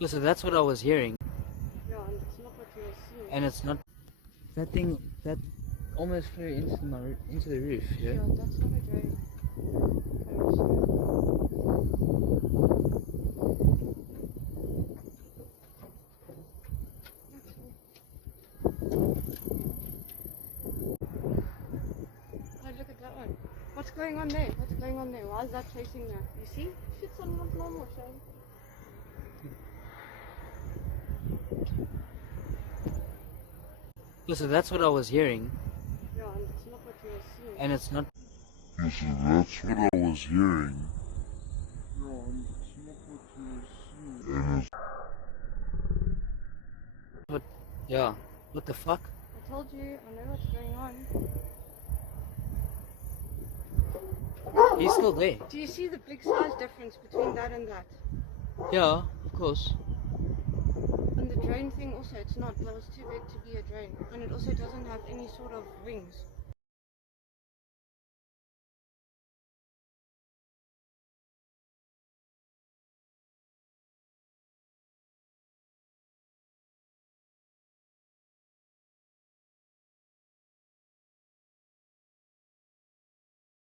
Yeah, so that's what I was hearing. Yeah, and it's not what you were seeing. And it's not that thing that almost flew into the roof. Yeah. Yeah, that's not a drone. Oh, look at that one. What's going on there? What's going on there? Why is that chasing that? You see? Shit's on not normal, Shane. Yeah, so that's what I was hearing. Yeah, and it's not what you were seeing. And it's not. Yeah, so that's what I was hearing. Yeah, and it's not what you were seeing. And it's What? Yeah. What the fuck? I told you, I know what's going on. He's still there. Do you see the big size difference between that and that? Yeah, of course. And the drone thing also, it's not. That was too big to be a drone. And it also doesn't have any sort of wings.